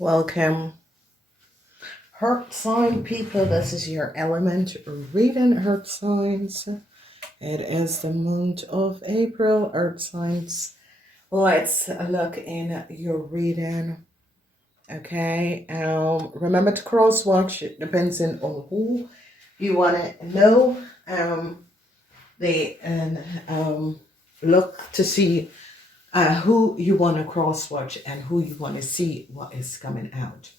Welcome, Earth sign people. This is your element reading, Earth signs. It is the month of April, Earth signs. Let's look in your reading. Okay. Remember to cross watch. It depends on who you want to know. Look to see who you want to cross watch and who you want to see what is coming out.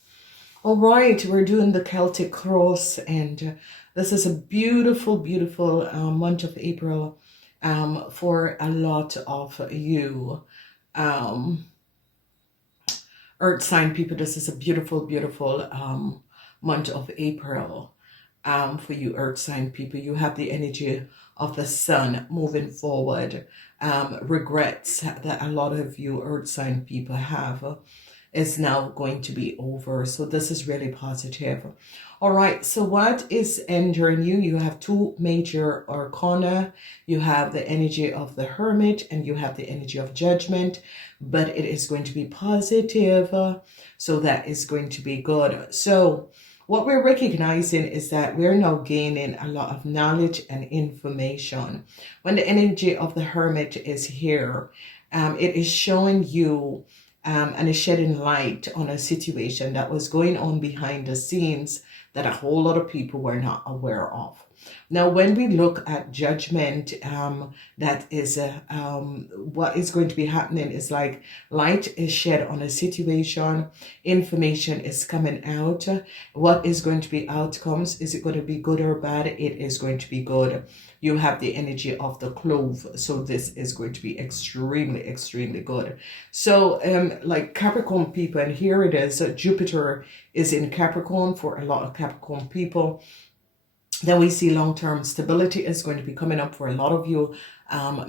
All right, we're doing the Celtic cross, and this is a beautiful, beautiful month of April for a lot of you Earth sign people. This is a beautiful, beautiful month of April for you Earth sign people. You have the energy of the sun moving forward. Regrets that a lot of you Earth sign people have is now going to be over. So this is really positive. All right, so what is entering you? You have two major arcana. You have the energy of the Hermit and you have the energy of Judgment, but it is going to be positive. So that is going to be good. So what we're recognizing is that we're now gaining a lot of knowledge and information. When the energy of the Hermit is here, it is showing you and is shedding light on a situation that was going on behind the scenes that a whole lot of people were not aware of. Now, when we look at Judgment, that is what is going to be happening is like light is shed on a situation, information is coming out. What is going to be outcomes? Is it going to be good or bad? It is going to be good. You have the energy of the clove, so this is going to be extremely, extremely good. So like Capricorn people, and here it is, Jupiter is in Capricorn for a lot of Capricorn people. Then we see long-term stability is going to be coming up for a lot of you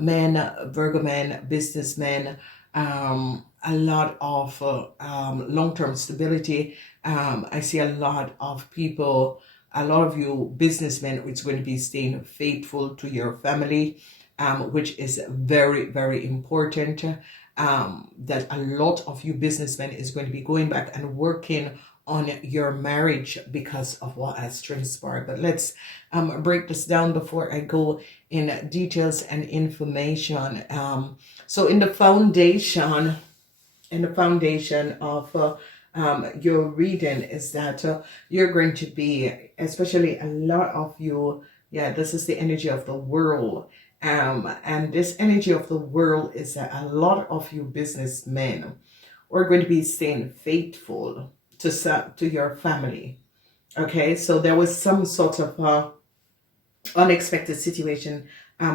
men, Virgo men, businessmen, a lot of long-term stability. I see a lot of people, a lot of you businessmen, it's going to be staying faithful to your family, which is very, very important. That a lot of you businessmen is going to be going back and working on your marriage because of what has transpired. But let's break this down before I go in details and information. So in the foundation of your reading is that you're going to be, especially a lot of you, yeah, this is the energy of the world. And this energy of the world is that a lot of you businessmen are going to be staying faithful to your family. Okay, so there was some sort of unexpected situation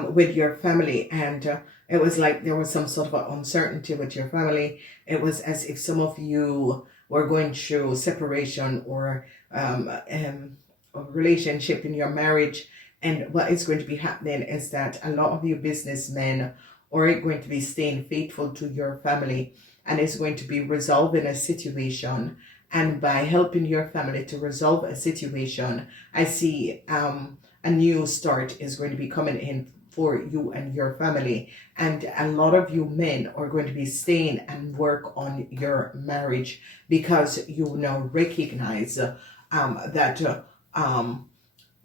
with your family, and it was like there was some sort of uncertainty with your family. It was as if some of you were going through separation or a relationship in your marriage. And what is going to be happening is that a lot of you businessmen are going to be staying faithful to your family, and is going to be resolving a situation. And by helping your family to resolve a situation, I see a new start is going to be coming in for you and your family. And a lot of you men are going to be staying and work on your marriage because you now recognize that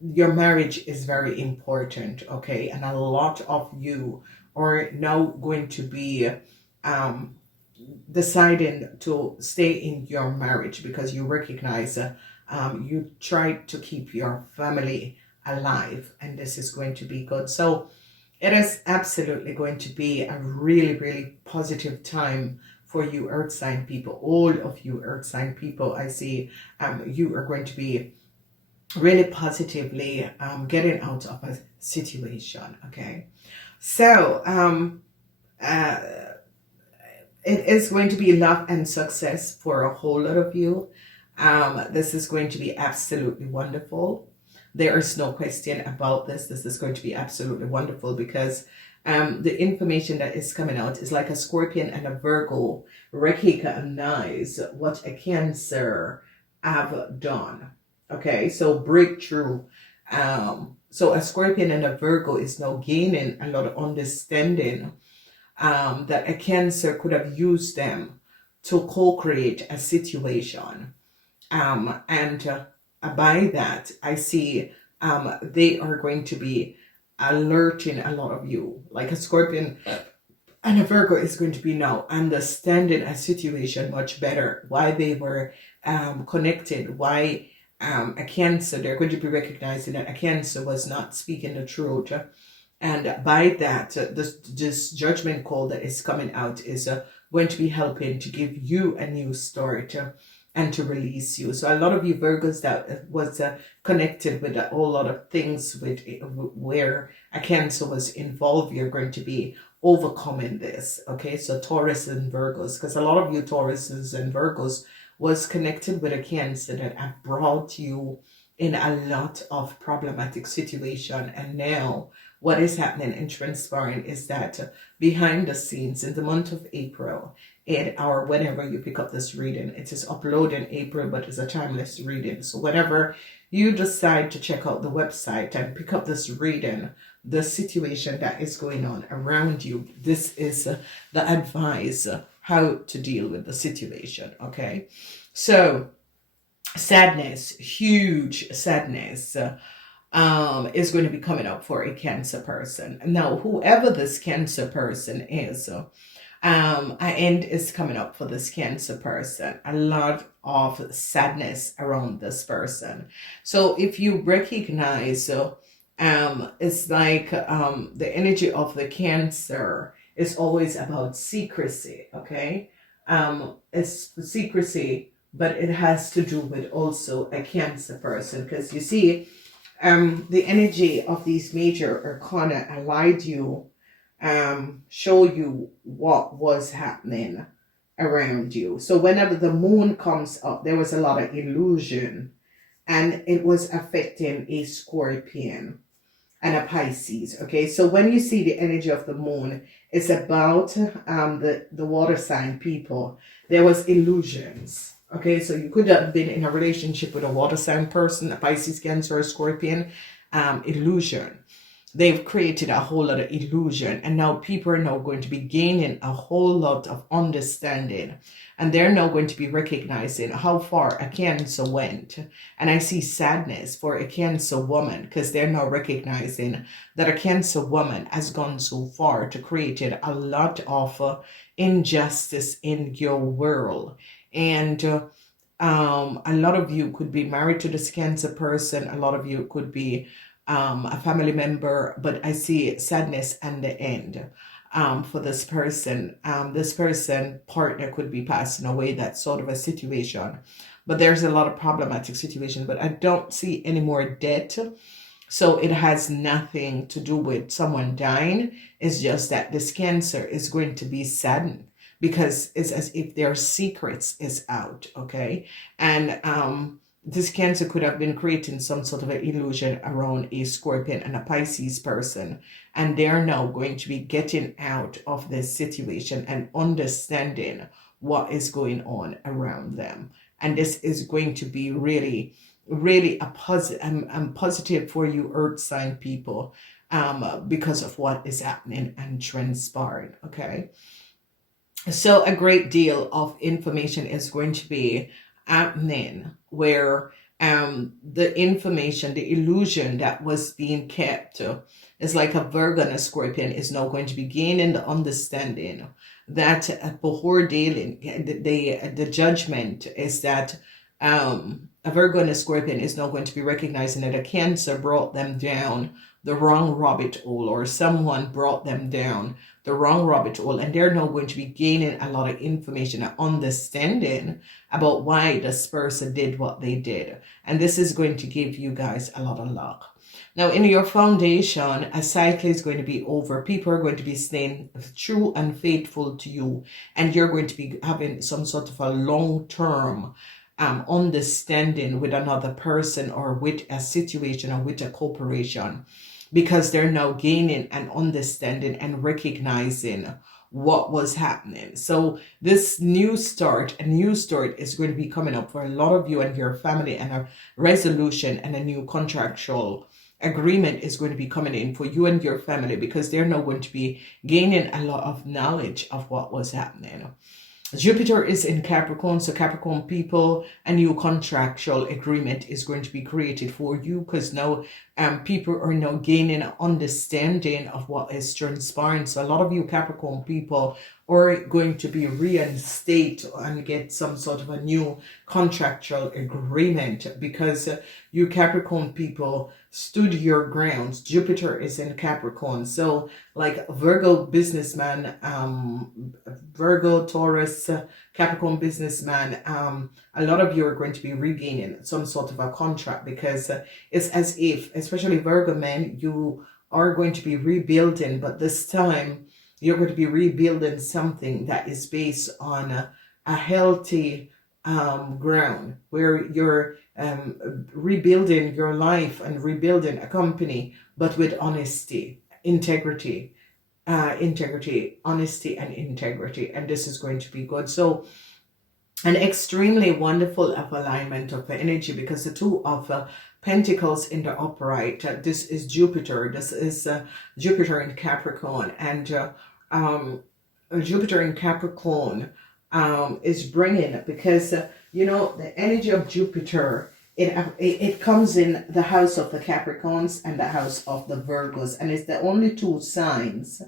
your marriage is very important. Okay, and a lot of you are now going to be deciding to stay in your marriage because you recognize you try to keep your family alive, and this is going to be good. So it is absolutely going to be a really, really positive time for you Earth sign people. All of you Earth sign people, I see you are going to be really positively getting out of a situation. Okay, so it is going to be love and success for a whole lot of you. This is going to be absolutely wonderful. There is no question about this. This is going to be absolutely wonderful because the information that is coming out is like a Scorpion and a Virgo recognize what a Cancer have done. Okay, so breakthrough. So a Scorpion and a Virgo is now gaining a lot of understanding that a Cancer could have used them to co-create a situation. And by that, I see they are going to be alerting a lot of you. Like a Scorpion and a Virgo is going to be now understanding a situation much better, why they were connected, why a Cancer, they're going to be recognizing that a Cancer was not speaking the truth. And by that, this judgment call that is coming out is going to be helping to give you a new start and to release you. So a lot of you Virgos that was connected with a whole lot of things with where a Cancer was involved, you're going to be overcoming this. Okay, so Taurus and Virgos, because a lot of you Tauruses and Virgos was connected with a Cancer that have brought you in a lot of problematic situation. And now what is happening and transpiring is that behind the scenes in the month of April, or whenever you pick up this reading, it is uploaded in April, but it's a timeless reading. So whenever you decide to check out the website and pick up this reading, the situation that is going on around you, this is the advice how to deal with the situation. Okay, so sadness, huge sadness is going to be coming up for a Cancer person. Now, whoever this Cancer person is, an end is coming up for this Cancer person. A lot of sadness around this person. So if you recognize, it's like the energy of the Cancer is always about secrecy, okay? It's secrecy, but it has to do with also a Cancer person, because you see, the energy of these major arcana allied you, show you what was happening around you. So whenever the moon comes up, there was a lot of illusion, and it was affecting a Scorpion and a Pisces. Okay, so when you see the energy of the moon, it's about the water sign people. There was illusions. Okay, so you could have been in a relationship with a water sign person, a Pisces, Cancer, or Scorpion. Illusion. They've created a whole lot of illusion, and now people are now going to be gaining a whole lot of understanding, and they're now going to be recognizing how far a Cancer went. And I see sadness for a Cancer woman, because they're now recognizing that a Cancer woman has gone so far to create a lot of injustice in your world. And a lot of you could be married to this Cancer person. A lot of you could be a family member, but I see sadness and the end for this person. This person partner could be passing away, that sort of a situation. But there's a lot of problematic situation, but I don't see any more death. So it has nothing to do with someone dying. It's just that this Cancer is going to be saddened, because it's as if their secrets is out. Okay, and this Cancer could have been creating some sort of an illusion around a Scorpion and a Pisces person, and they're now going to be getting out of this situation and understanding what is going on around them. And this is going to be really, really a positive for you Earth sign people, because of what is happening and transpiring. Okay, so a great deal of information is going to be happening where the information, the illusion that was being kept is like a Virgo and a Scorpion is now going to be gaining the understanding that before dealing, the judgment is that a Virgo and a Scorpion is now going to be recognizing that a Cancer brought them down the wrong rabbit hole, or someone brought them down the wrong rabbit hole, and they're now going to be gaining a lot of information and understanding about why this person did what they did. And this is going to give you guys a lot of luck. Now, in your foundation, a cycle is going to be over. People are going to be staying true and faithful to you, and you're going to be having some sort of a long-term understanding with another person, or with a situation, or with a corporation, because they're now gaining an understanding and recognizing what was happening. So this new start, a new start is going to be coming up for a lot of you and your family, and a resolution and a new contractual agreement is going to be coming in for you and your family, because they're now going to be gaining a lot of knowledge of what was happening. Jupiter is in Capricorn, so Capricorn people, a new contractual agreement is going to be created for you, because now people are now gaining an understanding of what is transpiring. So a lot of you Capricorn people are going to be reinstated and get some sort of a new contractual agreement, because you Capricorn people stood your grounds. Jupiter is in Capricorn, so like Virgo businessman, Virgo, Taurus, Capricorn businessman, a lot of you are going to be regaining some sort of a contract, because it's as if, especially Virgo men, you are going to be rebuilding, but this time you're going to be rebuilding something that is based on a healthy ground, where you're rebuilding your life and rebuilding a company, but with honesty, integrity, honesty, and integrity. And this is going to be good. So an extremely wonderful of alignment of energy, because the two of Pentacles in the upright, this is Jupiter. This is Jupiter in Capricorn, and Jupiter in Capricorn is bringing, because you know, the energy of Jupiter, it comes in the house of the Capricorns and the house of the Virgos, and it's the only two signs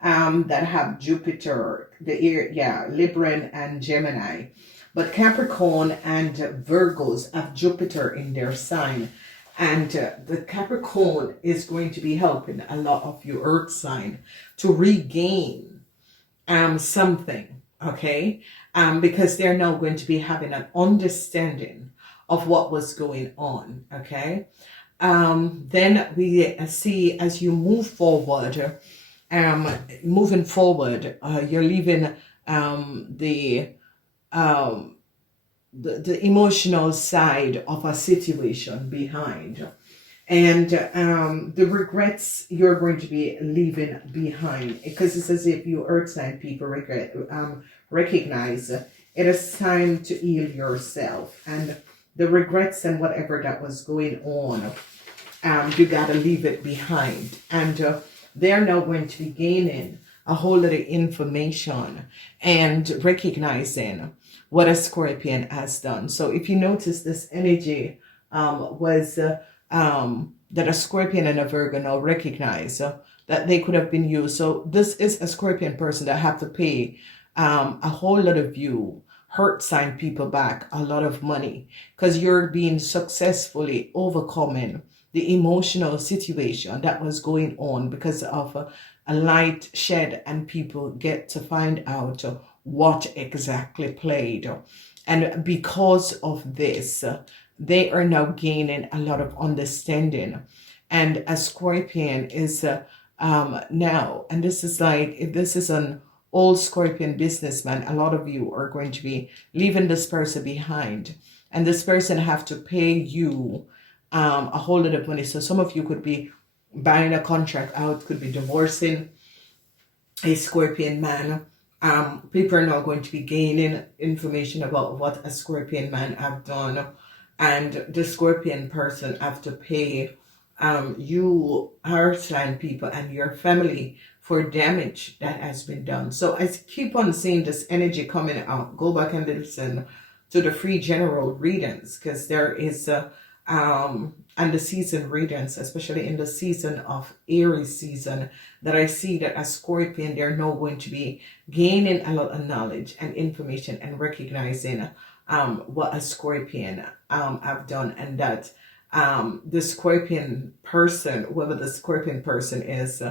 that have Jupiter, Libra and Gemini. But Capricorn and Virgos have Jupiter in their sign, and the Capricorn is going to be helping a lot of you earth sign to regain something, okay, because they're now going to be having an understanding of what was going on, okay. Then we see, as you move forward, moving forward, you're leaving the emotional side of a situation behind, and the regrets you're going to be leaving behind, because it's as if you earth sign people recognize it is time to heal yourself, and the regrets and whatever that was going on, you gotta leave it behind, and they're now going to be gaining a whole lot of information and recognizing what a Scorpion has done. So if you notice, this energy was that a Scorpion and a Virgo now recognize that they could have been used. So this is a Scorpion person that have to pay a whole lot of you hurt sign people back a lot of money, because you're being successfully overcoming the emotional situation that was going on because of a light shed, and people get to find out what exactly played. And because of this, they are now gaining a lot of understanding. And a Scorpion is now, and this is like, if this is an old Scorpion businessman, a lot of you are going to be leaving this person behind, and this person have to pay you a whole lot of money. So some of you could be buying a contract out, could be divorcing a Scorpion man. People are now going to be gaining information about what a Scorpion man have done, and the Scorpion person have to pay you, earth sign people, and your family for damage that has been done. So I keep on seeing this energy coming out. Go back and listen to the free general readings, because there is and the season readings, especially in the season of Aries season, that I see that as Scorpion, they're now going to be gaining a lot of knowledge and information and recognizing what a Scorpion have done, and that the Scorpion person, whoever the Scorpion person is,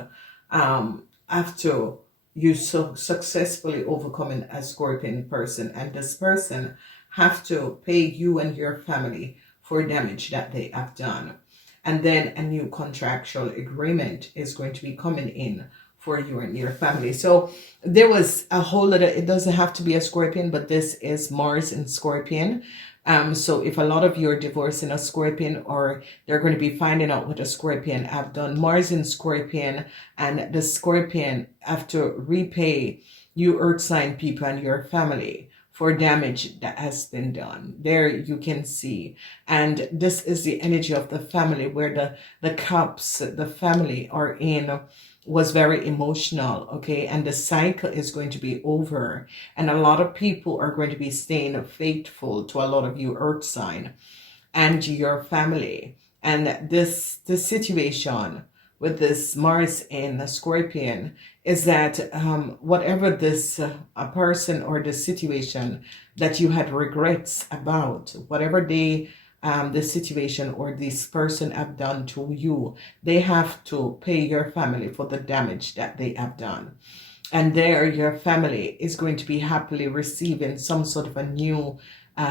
after you so successfully overcoming a Scorpion person, and this person have to pay you and your family for damage that they have done. And then a new contractual agreement is going to be coming in for you and your family. So there was a whole lot of, it doesn't have to be a Scorpion, but this is Mars in Scorpion. So if a lot of you are divorcing a Scorpion, or they're going to be finding out what a Scorpion have done, Mars in Scorpion, and the Scorpion have to repay you earth sign people and your family for damage that has been done. There you can see. And this is the energy of the family, where the cups, the family are in, was very emotional, okay? And the cycle is going to be over. And a lot of people are going to be staying faithful to a lot of you earth sign and your family. And this situation with this Mars in the Scorpion is that whatever this a person or the situation that you had regrets about, whatever the situation or this person have done to you, they have to pay your family for the damage that they have done. And there your family is going to be happily receiving some sort of a new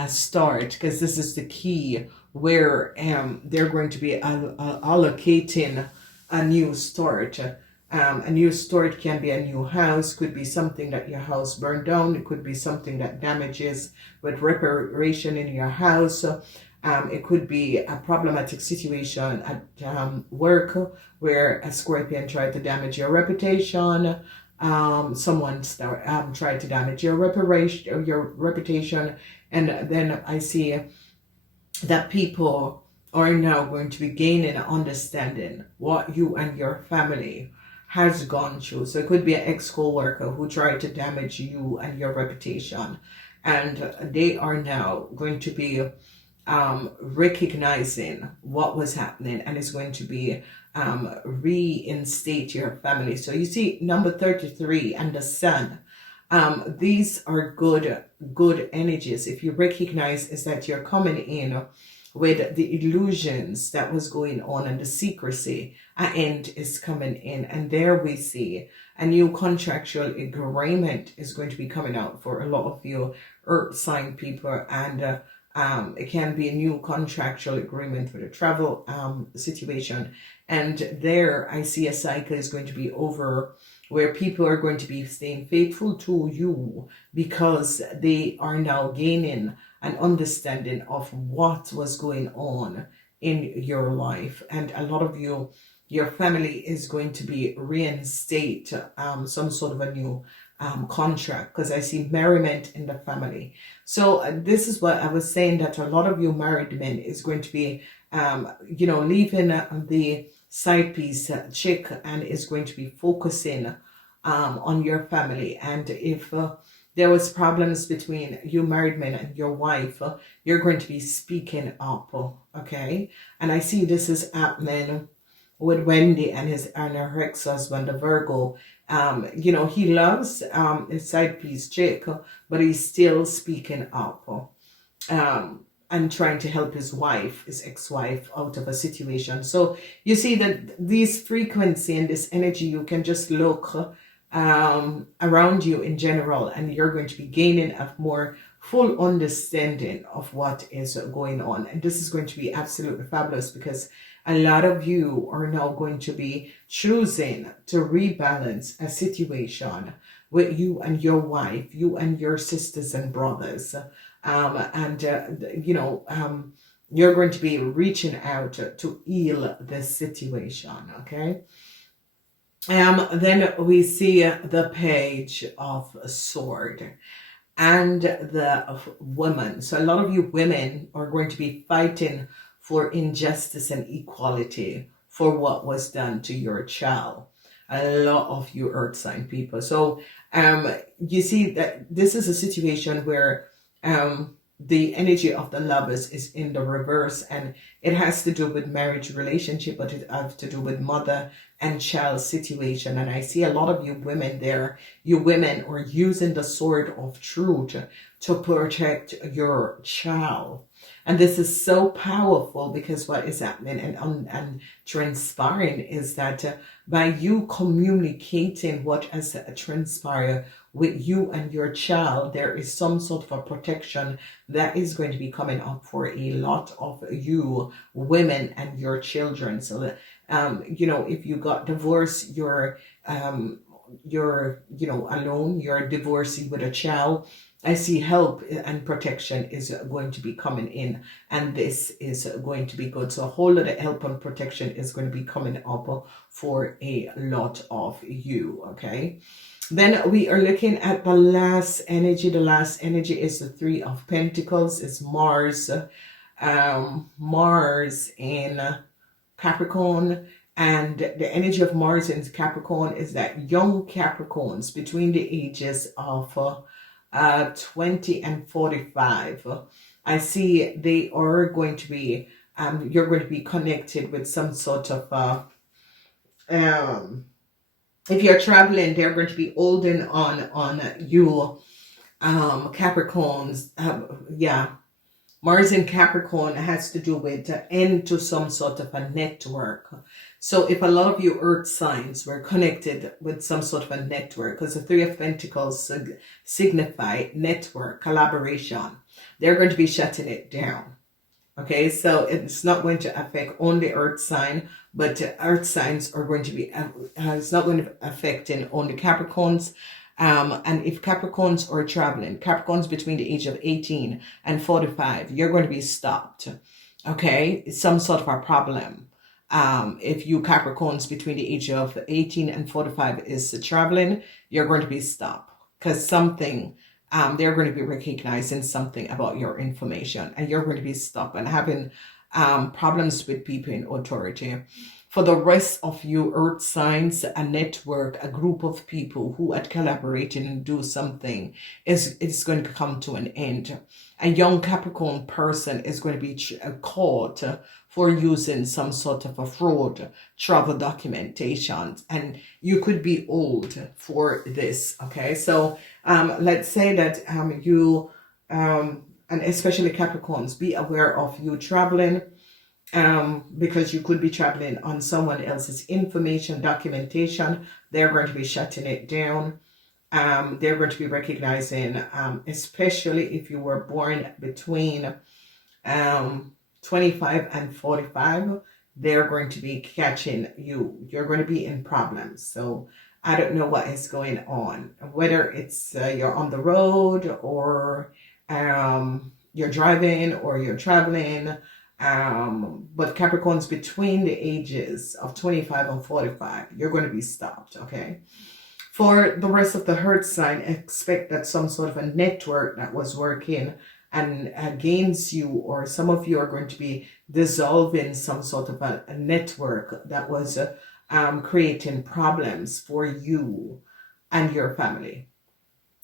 start, because this is the key where they're going to be allocating a new start. A new start can be a new house, could be something that your house burned down, it could be something that damages with reparation in your house. It could be a problematic situation at work where a Scorpion tried to damage your reputation. Someone tried to damage your reputation, and then I see that people are now going to be gaining an understanding what you and your family has gone through. So it could be an ex-co-worker who tried to damage you and your reputation, and they are now going to be recognizing what was happening, and is going to be reinstate your family. So you see number 33 and the Sun. These are good energies. If you recognize is that you're coming in with the illusions that was going on and the secrecy, an end is coming in. And there we see a new contractual agreement is going to be coming out for a lot of you earth sign people. And it can be a new contractual agreement with a travel situation. And there I see a cycle is going to be over, where people are going to be staying faithful to you because they are now gaining an understanding of what was going on in your life. And a lot of you, your family is going to be reinstate some sort of a new contract, because I see merriment in the family. So this is what I was saying, that a lot of you married men is going to be leaving the side piece chick and is going to be focusing on your family. And if there was problems between you married men and your wife, you're going to be speaking up, okay? And I see this is happening with Wendy and her ex-husband, the Virgo. He loves his side piece chick, but he's still speaking up and trying to help his wife, his ex-wife, out of a situation. So you see that these frequency and this energy, you can just look around you in general, and you're going to be gaining a more full understanding of what is going on. And this is going to be absolutely fabulous, because a lot of you are now going to be choosing to rebalance a situation with you and your wife, you and your sisters and brothers. You're going to be reaching out to heal this situation, okay? Then we see the Page of Sword and the woman. So a lot of you women are going to be fighting for injustice and equality for what was done to your child. A lot of you earth sign people. So you see that this is a situation where the energy of the Lovers is in the reverse, and it has to do with marriage relationship, but it has to do with mother and child situation. And I see a lot of you women there, you women are using the sword of truth to protect your child. And this is so powerful, because what is happening and transpiring is that by you communicating what has transpired with you and your child, there is some sort of a protection that is going to be coming up for a lot of you women and your children. So that, if you got divorced, you're alone, you're divorcing with a child, I see help and protection is going to be coming in, and this is going to be good. So a whole lot of help and protection is going to be coming up for a lot of you, okay? Then we are looking at the last energy. The last energy is the Three of Pentacles. It's Mars. Mars in Capricorn. And the energy of Mars in Capricorn is that young Capricorns between the ages of 20 and 45. I see they are going to be, you're going to be connected with some sort of, if you're traveling, they're going to be holding on you, Capricorns. Yeah, Mars in Capricorn has to do with into some sort of a network. So if a lot of you earth signs were connected with some sort of a network, because the Three of Pentacles signify network, collaboration, they're going to be shutting it down. Okay, so it's not going to affect only earth sign, but earth signs are going to be, it's not going to affect only Capricorns. And if Capricorns are traveling, Capricorns between the age of 18 and 45, you're going to be stopped. Okay, it's some sort of a problem. If you Capricorns between the age of 18 and 45 is traveling, you're going to be stopped because something, they're going to be recognizing something about your information, and you're going to be stopped and having problems with people in authority. For the rest of you earth signs, a network, a group of people who are collaborating and do something is going to come to an end. A young Capricorn person is going to be caught for using some sort of a fraud, travel documentation, and you could be old for this, okay? So let's say that you, and especially Capricorns, be aware of you traveling, because you could be traveling on someone else's information, documentation. They're going to be shutting it down. They're going to be recognizing, especially if you were born between 25 and 45, they're going to be catching you. You're going to be in problems. So I don't know what is going on, whether it's you're on the road, or you're driving, or you're traveling. But Capricorns between the ages of 25 and 45, you're going to be stopped, okay? For the rest of the earth sign, expect that some sort of a network that was working and against you, or some of you are going to be dissolving some sort of a network that was creating problems for you and your family.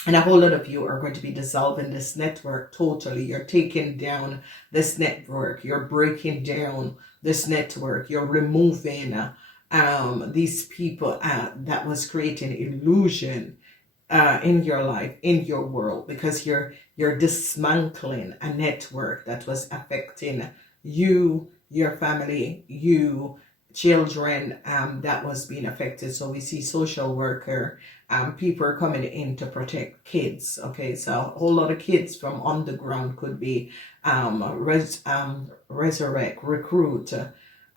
And a whole lot of you are going to be dissolving this network totally. You're taking down this network. You're breaking down this network. You're removing these people that was creating illusion in your life, in your world, because you're dismantling a network that was affecting you, your family, you, children, that was being affected. So we see social worker, people are coming in to protect kids. Okay, so a whole lot of kids from underground could be resurrect, recruit,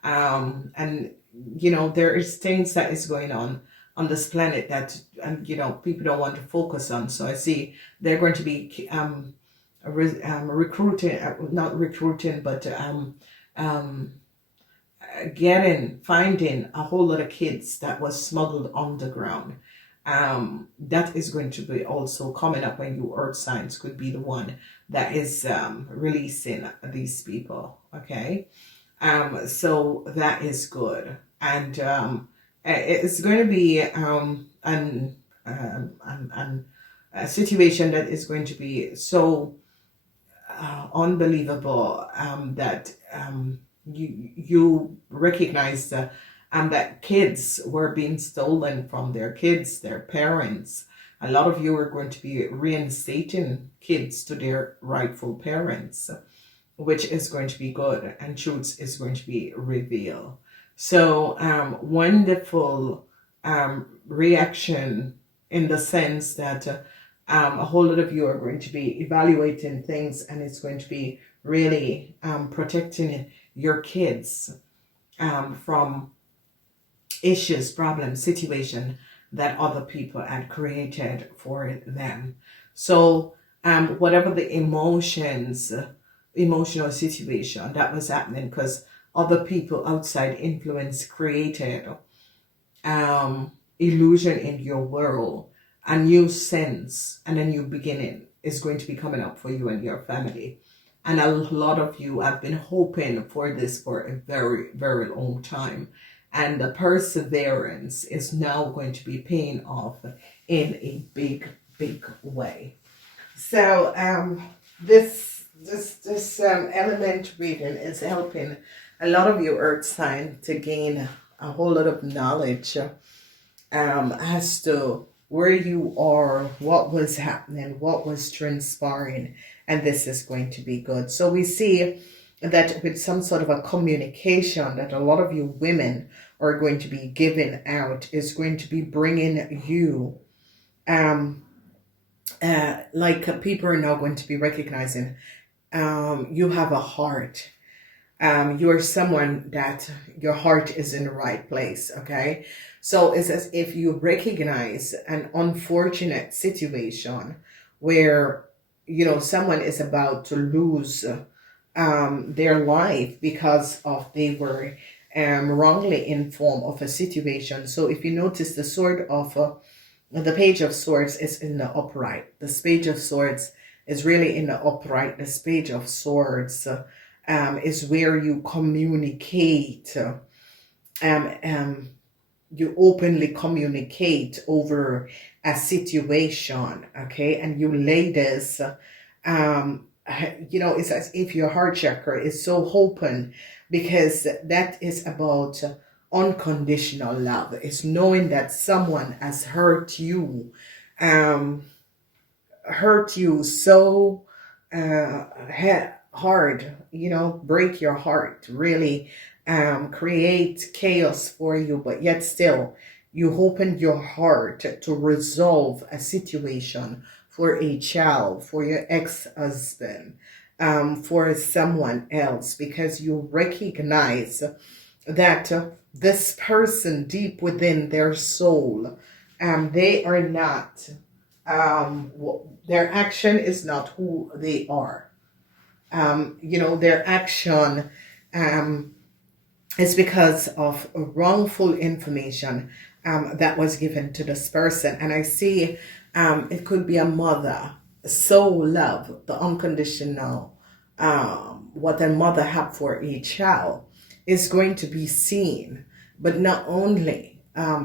and you know, there is things that is going on this planet that, you know, people don't want to focus on. So I see they're going to be recruiting, not recruiting, but finding a whole lot of kids that was smuggled underground. That is going to be also coming up when you earth signs could be the one that is releasing these people, okay? So that is good. And it's going to be a situation that is going to be so unbelievable, that you recognize that kids were being stolen from their kids, their parents. A lot of you are going to be reinstating kids to their rightful parents, which is going to be good, and truths is going to be revealed. So wonderful reaction, in the sense that a whole lot of you are going to be evaluating things, and it's going to be really protecting your kids from issues, problems, situation that other people had created for them. So whatever the emotional situation that was happening, because other people outside influence created illusion in your world. A new sense and a new beginning is going to be coming up for you and your family. And a lot of you have been hoping for this for a very, very long time. And the perseverance is now going to be paying off in a big, big way. So this element reading is helping a lot of you earth sign to gain a whole lot of knowledge as to where you are, what was happening, what was transpiring, and this is going to be good. So we see that with some sort of a communication that a lot of you women are going to be giving out is going to be bringing you people are now going to be recognizing you have a heart. You are someone that your heart is in the right place, okay? So it's as if you recognize an unfortunate situation where, you know, someone is about to lose their life because of they were wrongly informed of a situation. So if you notice the the Page of Swords is in the upright. The Page of Swords is really in the upright. The Page of Swords is where you communicate, you openly communicate over a situation, okay? And you ladies, you know, it's as if your heart chakra is so open, because that is about unconditional love. It's knowing that someone has hurt you so hard, you know, break your heart, really create chaos for you, but yet still you opened your heart to resolve a situation for a child, for your ex-husband, for someone else, because you recognize that this person deep within their soul, they are not, their action is not who they are. You know, their action is because of wrongful information that was given to this person. And I see it could be a mother so love the unconditional, what a mother have for a child is going to be seen. But not only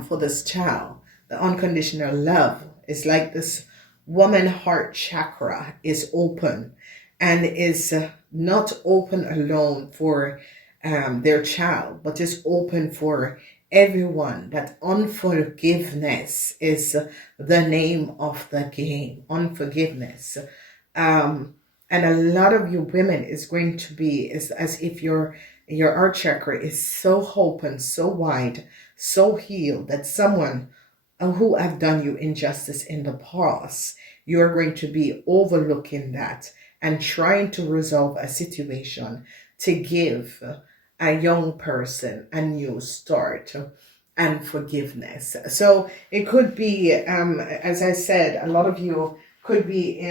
for this child, the unconditional love is like this woman heart chakra is open, and is not open alone for their child, but is open for everyone. That unforgiveness is the name of the game, unforgiveness. And a lot of you women is going to be is as if your heart chakra is so open, so wide, so healed, that someone who have done you injustice in the past, you're going to be overlooking that and trying to resolve a situation to give a young person a new start and forgiveness. So it could be, as I said, a lot of you could be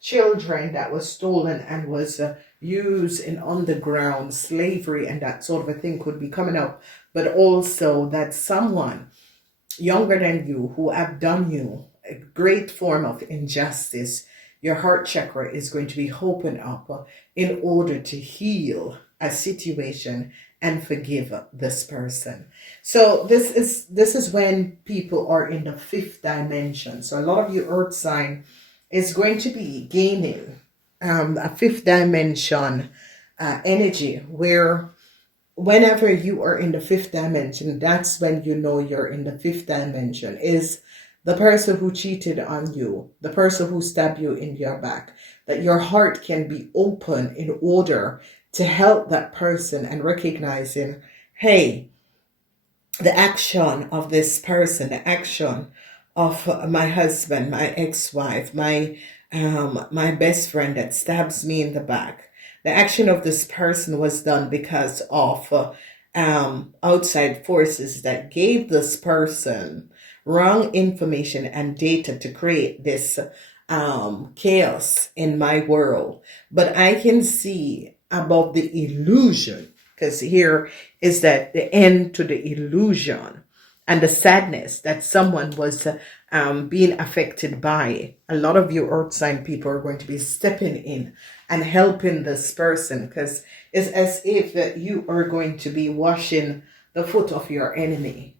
children that was stolen and was used in underground slavery, and that sort of a thing could be coming up. But also that someone younger than you who have done you a great form of injustice, your heart chakra is going to be opened up in order to heal a situation and forgive this person. So this is when people are in the fifth dimension. So a lot of you earth sign is going to be gaining a fifth dimension energy, where whenever you are in the fifth dimension, that's when you know you're in the fifth dimension. Is the person who cheated on you, the person who stabbed you in your back, that your heart can be open in order to help that person, and recognizing, hey, the action of this person, the action of my husband, my ex-wife, my best friend that stabs me in the back, the action of this person was done because of outside forces that gave this person wrong information and data to create this chaos in my world, but I can see above the illusion, because here is that the end to the illusion and the sadness that someone was being affected by. A lot of you earth sign people are going to be stepping in and helping this person, because it's as if you are going to be washing the foot of your enemy.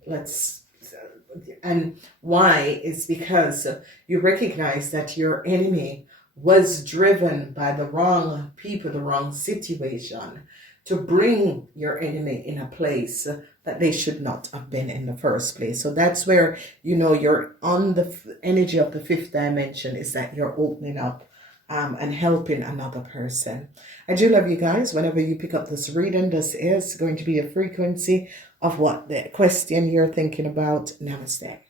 And why is because you recognize that your enemy was driven by the wrong people, the wrong situation, to bring your enemy in a place that they should not have been in the first place. So that's where, you're on the energy of the fifth dimension, is that you're opening up and helping another person. I do love you guys. Whenever you pick up this reading, this is going to be a frequency of what the question you're thinking about. Namaste.